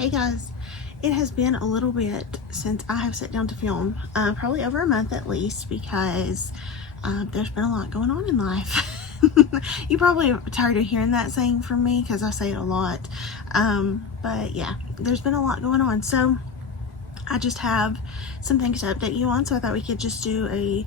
Hey guys, it has been a little bit since I have sat down to film, probably over a month at least, because there's been a lot going on in life. You probably are tired of hearing that saying from me because I say it a lot, but yeah, there's been a lot going on, so I just have some things to update you on. So I thought we could just do a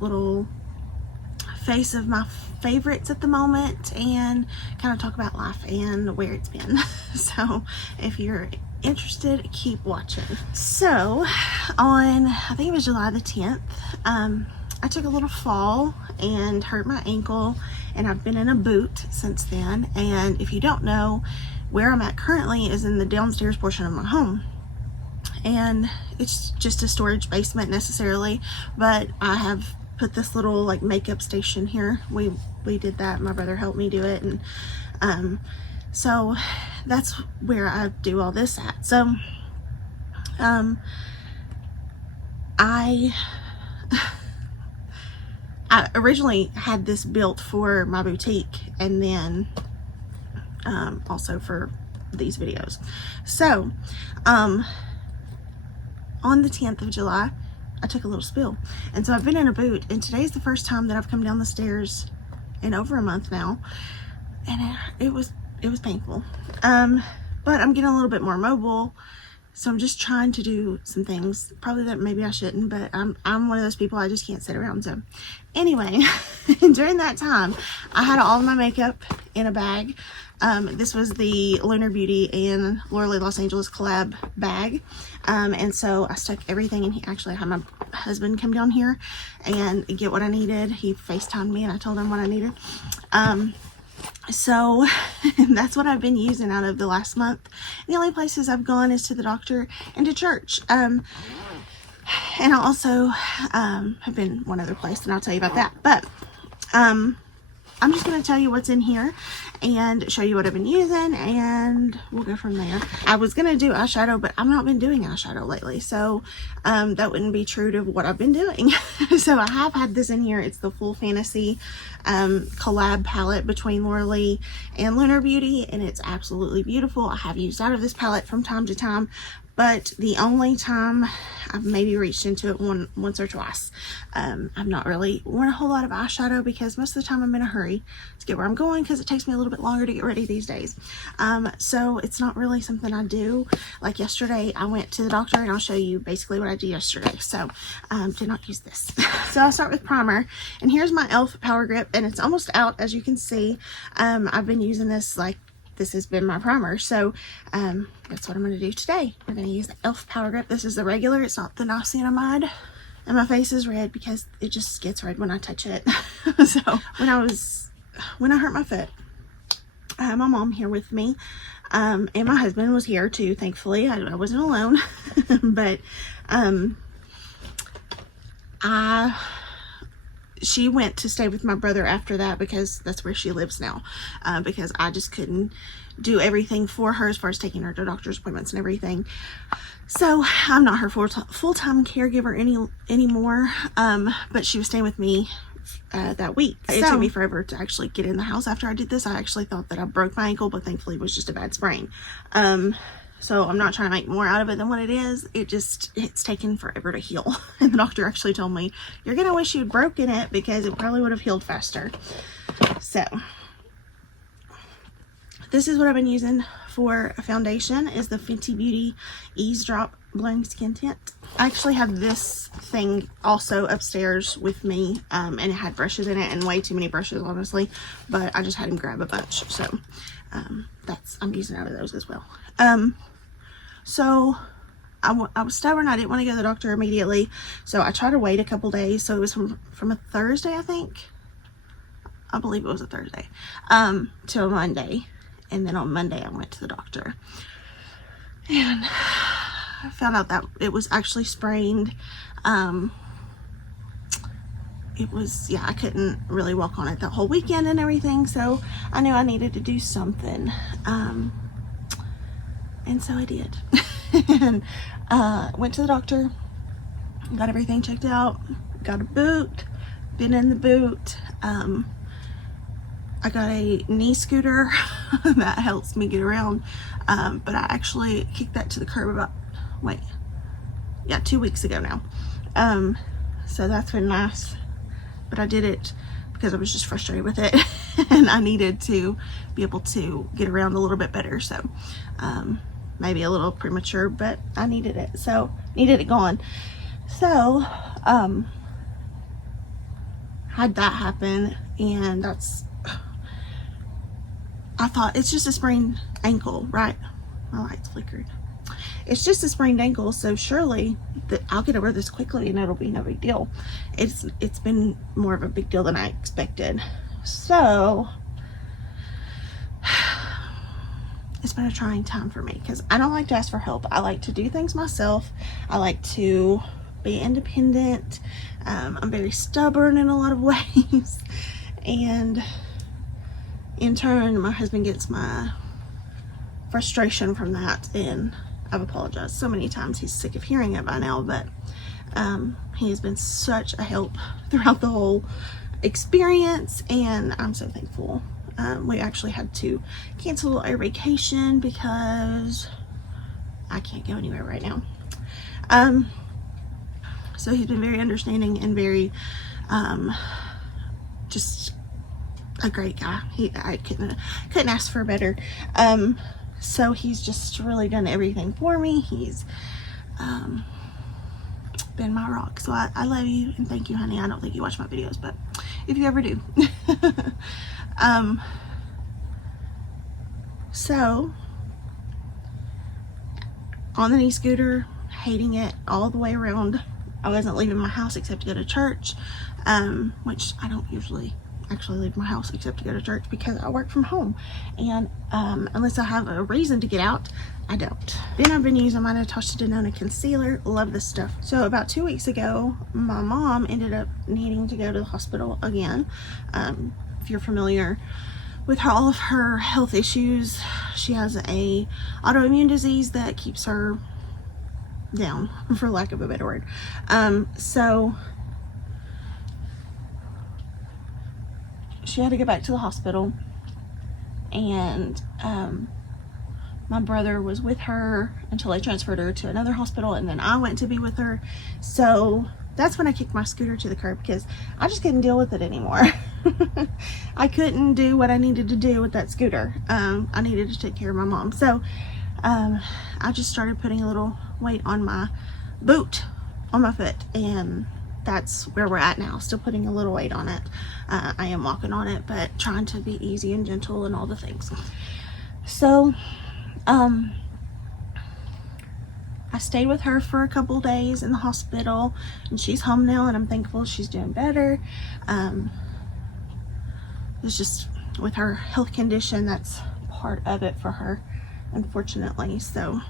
little face of my favorites at the moment and kind of talk about life and where it's been. So if you're interested, keep watching. So on, I think it was July the 10th, I took a little fall and hurt my ankle, and I've been in a boot since then. And if you don't know, where I'm at currently is in the downstairs portion of my home, and it's just a storage basement necessarily, but I have put this little like makeup station here. We did that, my brother helped me do it, and so that's where I do all this at. So I originally had this built for my boutique, and then also for these videos. So on the 10th of July, I took a little spill, and so I've been in a boot, and today's the first time that I've come down the stairs in over a month now, and it was painful, but I'm getting a little bit more mobile, so I'm just trying to do some things probably that maybe I shouldn't, but I'm one of those people, I just can't sit around. So anyway, during that time I had all of my makeup in a bag. This was the Lunar Beauty and Lorelei Los Angeles collab bag, and so I stuck everything in here. Actually, I had my husband come down here and get what I needed. He FaceTimed me and I told him what I needed. So that's what I've been using out of the last month. The only places I've gone is to the doctor and to church, and I also have been one other place, and I'll tell you about that. But I'm just going to tell you what's in here and show you what I've been using, and we'll go from there. I was going to do eyeshadow, but I've not been doing eyeshadow lately, so that wouldn't be true to what I've been doing. So I have had this in here. It's the Full Fantasy collab palette between Lorelei and Lunar Beauty, and it's absolutely beautiful. I have used out of this palette from time to time, but the only time I've maybe reached into it once or twice. I've not really worn a whole lot of eyeshadow because most of the time I'm in a hurry to get where I'm going, because it takes me a little bit longer to get ready these days. So it's not really something I do. Like yesterday I went to the doctor, and I'll show you basically what I did yesterday. So did not use this. So I'll start with primer, and here's my e.l.f. Power Grip, and it's almost out, as you can see. I've been using this, like, this has been my primer, so that's what I'm going to do today. We're going to use the e.l.f. Power Grip. This is the regular, it's not the niacinamide, and my face is red because it just gets red when I touch it. So when I hurt my foot, I had my mom here with me, and my husband was here too, thankfully. I wasn't alone. But she went to stay with my brother after that, because that's where she lives now, because I just couldn't do everything for her as far as taking her to doctor's appointments and everything. So I'm not her full-time caregiver anymore, but she was staying with me that week. It took me forever to actually get in the house after I did this. I actually thought that I broke my ankle, but thankfully it was just a bad sprain. So I'm not trying to make more out of it than what it is. It's taken forever to heal. And the doctor actually told me, you're gonna wish you'd broken it, because it probably would have healed faster. So this is what I've been using for a foundation, is the Fenty Beauty Ease Drop Blurring Skin Tint. I actually have this thing also upstairs with me, and it had brushes in it, and way too many brushes, honestly, but I just had him grab a bunch. So I'm using out of those as well. So I was stubborn. I didn't want to go to the doctor immediately, so I tried to wait a couple days. So it was from a Thursday, I believe it was a Thursday, till Monday, and then on Monday I went to the doctor, and I found out that it was actually sprained. It was, yeah, I couldn't really walk on it that whole weekend and everything, so I knew I needed to do something. And so I did. And went to the doctor, got everything checked out, got a boot, been in the boot. I got a knee scooter that helps me get around. but I actually kicked that to the curb about, 2 weeks ago now. So that's been nice, but I did it because I was just frustrated with it and I needed to be able to get around a little bit better. So maybe a little premature, but I needed it, so needed it gone. So had that happen, and I thought it's just a sprained ankle, right? My light's flickered. It's just a sprained ankle, so surely I'll get over this quickly and it'll be no big deal. It's been more of a big deal than I expected. So it's been a trying time for me because I don't like to ask for help. I like to do things myself. I like to be independent. I'm very stubborn in a lot of ways, and in turn my husband gets my frustration from that, and I've apologized so many times. He's sick of hearing it by now, but he has been such a help throughout the whole experience, and I'm so thankful. We actually had to cancel our vacation because I can't go anywhere right now. So he's been very understanding and very just a great guy. I couldn't ask for better. So he's just really done everything for me. He's been my rock. So I love you and thank you, honey. I don't think you watch my videos, but if you ever do. So on the e-scooter, hating it all the way around. I wasn't leaving my house except to go to church, which I don't usually actually leave my house except to go to church because I work from home, and unless I have a reason to get out, I don't. Then I've been using my Natasha Denona concealer. Love this stuff. So about 2 weeks ago, my mom ended up needing to go to the hospital again. If you're familiar with all of her health issues, she has a autoimmune disease that keeps her down, for lack of a better word. So she had to go back to the hospital, and my brother was with her until they transferred her to another hospital, and then I went to be with her. So that's when I kicked my scooter to the curb because I just couldn't deal with it anymore. I couldn't do what I needed to do with that scooter. I needed to take care of my mom. So I just started putting a little weight on my boot on my foot, and that's where we're at now. Still putting a little weight on it. I am walking on it, but trying to be easy and gentle and all the things. So I stayed with her for a couple days in the hospital, and she's home now, and I'm thankful she's doing better. It's just with her health condition, that's part of it for her, unfortunately. So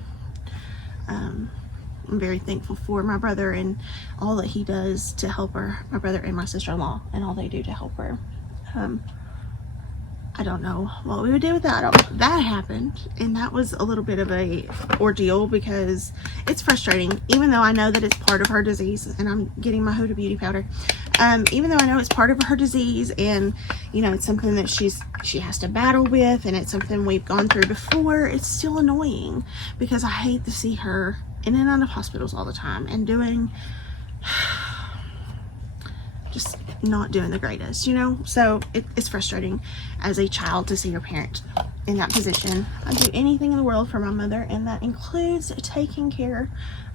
I'm very thankful for my brother and all that he does to help her, my brother and my sister-in-law, and all they do to help her. I don't know what we would do without them. That happened, and that was a little bit of a ordeal because it's frustrating, even though I know that it's part of her disease, and I'm getting my Huda Beauty powder. Even though I know it's part of her disease, and you know it's something that she has to battle with, and it's something we've gone through before, it's still annoying because I hate to see her in and out of hospitals all the time and doing just not doing the greatest, you know. So it's frustrating as a child to see your parent in that position. I do anything in the world for my mother, and that includes taking care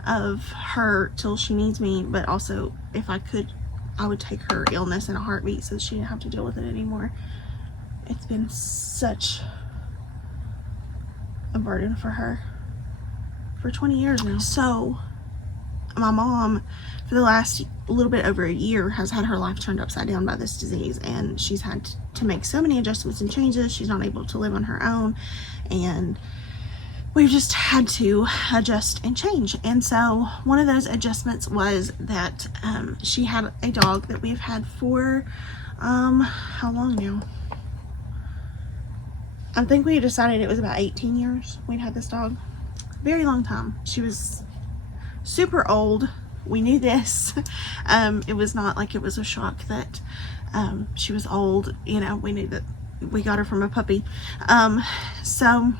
of her till she needs me, but also if I could, I would take her illness in a heartbeat so she didn't have to deal with it anymore. It's been such a burden for her for 20 years now. So my mom, for the last little bit over a year, has had her life turned upside down by this disease, and she's had to make so many adjustments and changes. She's not able to live on her own, and we've just had to adjust and change. And so one of those adjustments was that she had a dog that we've had for how long now? I think we decided it was about 18 years we'd had this dog. Very long time. She was super old. We knew this. It was not like it was a shock that she was old. You know, we knew that we got her from a puppy. So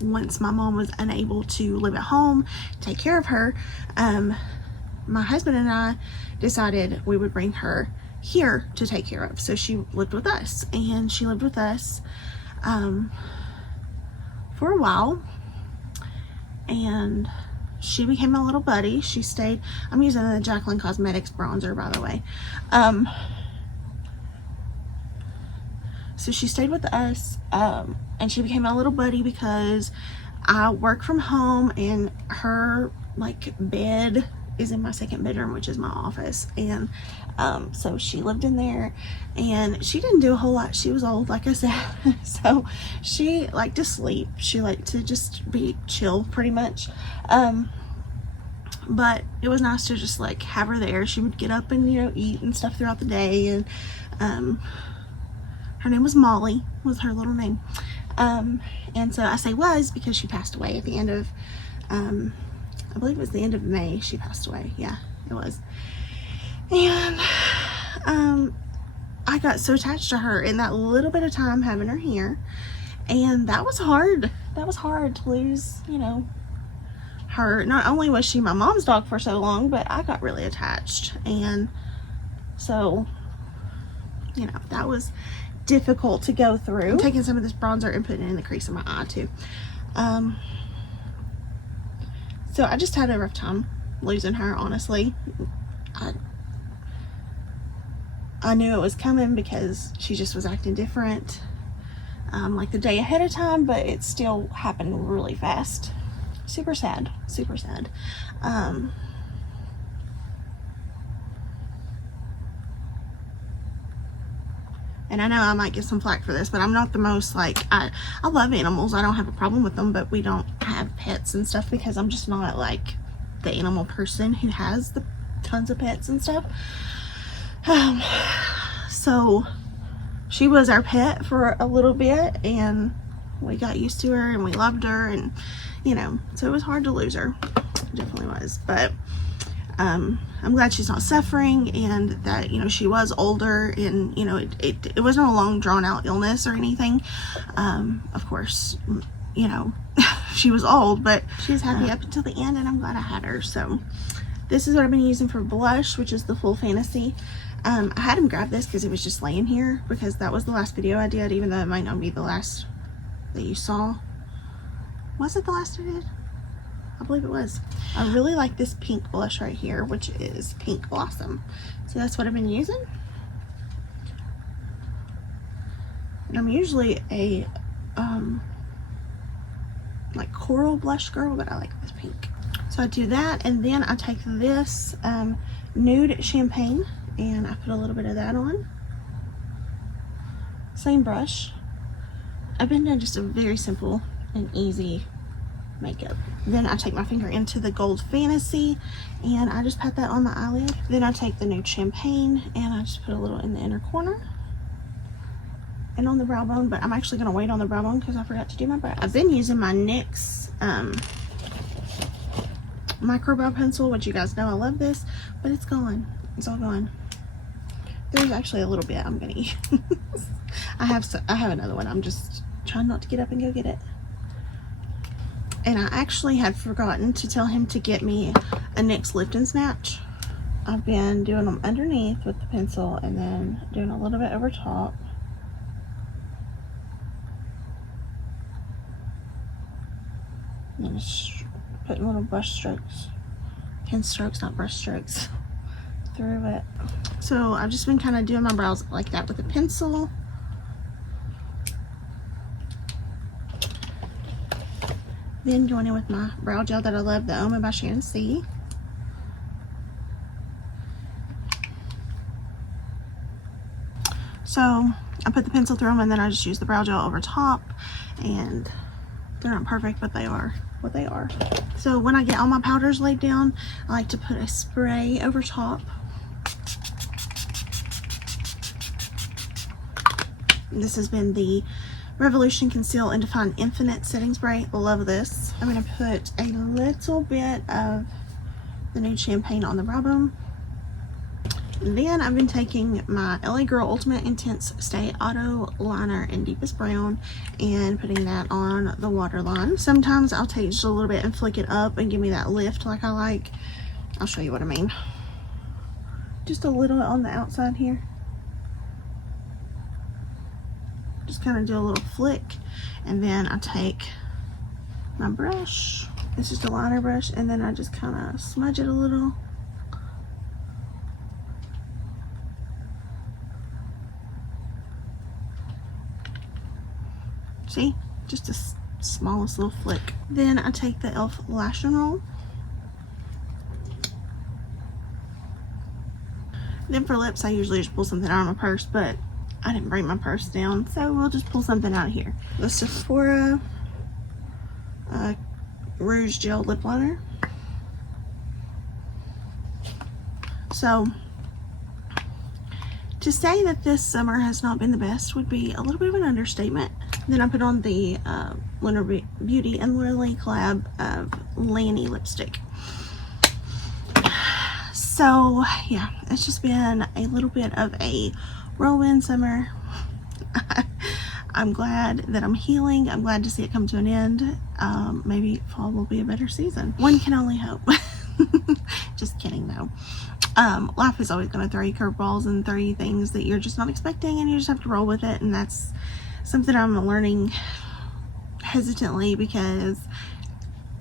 once my mom was unable to live at home, take care of her, my husband and I decided we would bring her here to take care of. So she lived with us, and she lived with us for a while, and she became a little buddy. She stayed, I'm using the Jaclyn Cosmetics bronzer, by the way. So she stayed with us, and she became a little buddy because I work from home, and her like bed is in my second bedroom, which is my office. And so she lived in there, and she didn't do a whole lot. She was old, like I said. So she liked to sleep. She liked to just be chill, pretty much. But it was nice to just like have her there. She would get up and, you know, eat and stuff throughout the day. And her name was Molly, was her little name. And so I say was because she passed away at the end of I believe it was the end of May she passed away. Yeah, it was. And I got so attached to her in that little bit of time having her here, and that was hard. That was hard to lose, you know, her. Not only was she my mom's dog for so long, but I got really attached, and so, you know, that was difficult to go through. I'm taking some of this bronzer and putting it in the crease of my eye too. So I just had a rough time losing her, honestly. I knew it was coming because she just was acting different, like the day ahead of time, but it still happened really fast. Super sad, super sad. And I know I might get some flack for this, but I'm not the most, like, I love animals. I don't have a problem with them, but we don't have pets and stuff because I'm just not, like, the animal person who has the tons of pets and stuff. So she was our pet for a little bit, and we got used to her, and we loved her, and, you know, so it was hard to lose her. It definitely was. But I'm glad she's not suffering, and that, you know, she was older, and, you know, it wasn't a long drawn out illness or anything. Of course, you know, she was old, but she was happy up until the end, and I'm glad I had her. So this is what I've been using for blush, which is the Full Fantasy. I had him grab this because it was just laying here, because that was the last video I did, even though it might not be the last that you saw. Was it the last I did? I believe it was. I really like this pink blush right here, which is Pink Blossom. So that's what I've been using. And I'm usually a like coral blush girl, but I like this pink. So I do that, and then I take this nude champagne, and I put a little bit of that on. Same brush. I've been doing just a very simple and easy makeup. Then I take my finger into the Gold Fantasy, and I just pat that on my eyelid. Then I take the nude champagne, and I just put a little in the inner corner and on the brow bone, but I'm actually going to wait on the brow bone because I forgot to do my brows. I've been using my NYX micro brow pencil, which you guys know I love this, but it's gone. It's all gone. There's actually a little bit I'm going to use. I have another one. I'm just trying not to get up and go get it. And I actually had forgotten to tell him to get me a NYX Lift and Snatch. I've been doing them underneath with the pencil, and then doing a little bit over top. And just putting little brush strokes, pen strokes, not brush strokes, through it. So I've just been kind of doing my brows like that with a pencil. Then going in with my brow gel that I love, the Oma by Shannon C. So I put the pencil through them, and then I just use the brow gel over top, and they're not perfect, but they are what they are. So when I get all my powders laid down, I like to put a spray over top. This has been the Revolution Conceal and Define Infinite Setting Spray. Love this. I'm going to put a little bit of the nude champagne on the brow bone. Then I've been taking my LA Girl Ultimate Intense Stay Auto Liner in Deepest Brown and putting that on the waterline. Sometimes I'll take just a little bit and flick it up and give me that lift like I like. I'll show you what I mean. Just a little on the outside here. Just kind of do a little flick, and then I take my brush. It's just a liner brush, and then I just kind of smudge it a little. See? Just the smallest little flick. Then I take the e.l.f. Lash and Roll. Then for lips, I usually just pull something out of my purse, but I didn't bring my purse down, so we'll just pull something out of here. The Sephora Rouge Gel Lip Liner. So, to say that this summer has not been the best would be a little bit of an understatement. Then I put on the Lunar Beauty and Literally collab of Lanny lipstick. So, yeah, it's just been a little bit of a whirlwind summer. I'm glad that I'm healing. I'm glad to see it come to an end. Maybe fall will be a better season. One can only hope. Just kidding though. Life is always going to throw you curveballs and throw you things that you're just not expecting, and you just have to roll with it. And that's something I'm learning hesitantly, because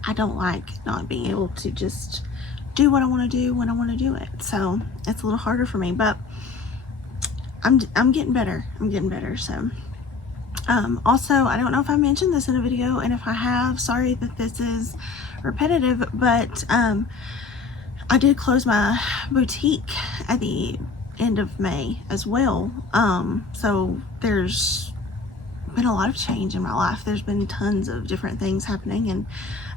I don't like not being able to just do what I want to do when I want to do it. So it's a little harder for me, but I'm getting better. I'm getting better. So also, I don't know if I mentioned this in a video, and if I have, sorry that this is repetitive, but I did close my boutique at the end of May as well. So there's been a lot of change in my life. There's been tons of different things happening,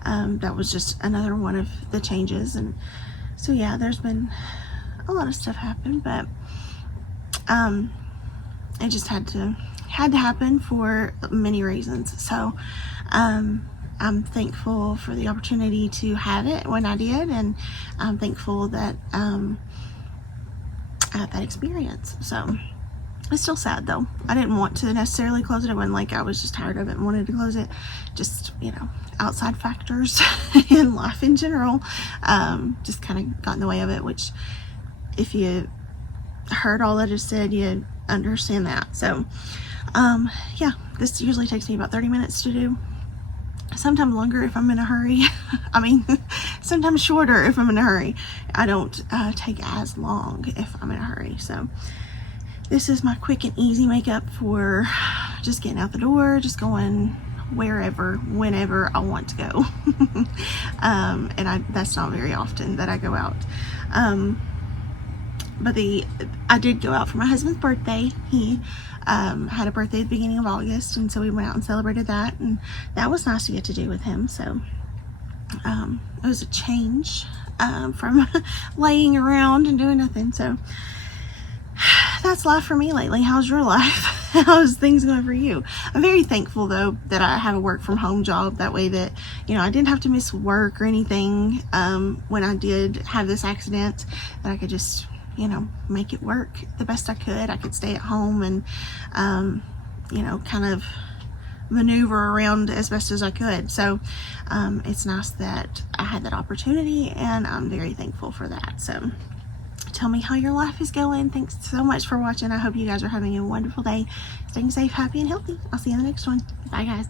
and that was just another one of the changes. And so yeah, there's been a lot of stuff happen, but it just had to happen for many reasons. So I'm thankful for the opportunity to have it when I did, and I'm thankful that I had that experience. So it's still sad though. I didn't want to necessarily close it. It wasn't like I was just tired of it and wanted to close it. Just, you know, outside factors in life in general just kind of got in the way of it, which if you heard all that I just said, you understand that. So yeah, this usually takes me about 30 minutes to do. Sometimes longer if I'm in a hurry. I mean, sometimes shorter if I'm in a hurry. I don't take as long if I'm in a hurry. So this is my quick and easy makeup for just getting out the door, just going wherever, whenever I want to go. And that's not very often that I go out. But I did go out for my husband's birthday. He had a birthday at the beginning of August, and so we went out and celebrated that, and that was nice to get to do with him. So it was a change from laying around and doing nothing. So that's life for me lately. How's your life? How's things going for you? I'm very thankful though that I have a work from home job. That way that, you know, I didn't have to miss work or anything when I did have this accident, that I could just, you know, make it work the best I could. I could stay at home and you know, kind of maneuver around as best as I could. So it's nice that I had that opportunity, and I'm very thankful for that. So tell me how your life is going. Thanks so much for watching. I hope you guys are having a wonderful day, staying safe, happy, and healthy. I'll see you in the next one. Bye guys.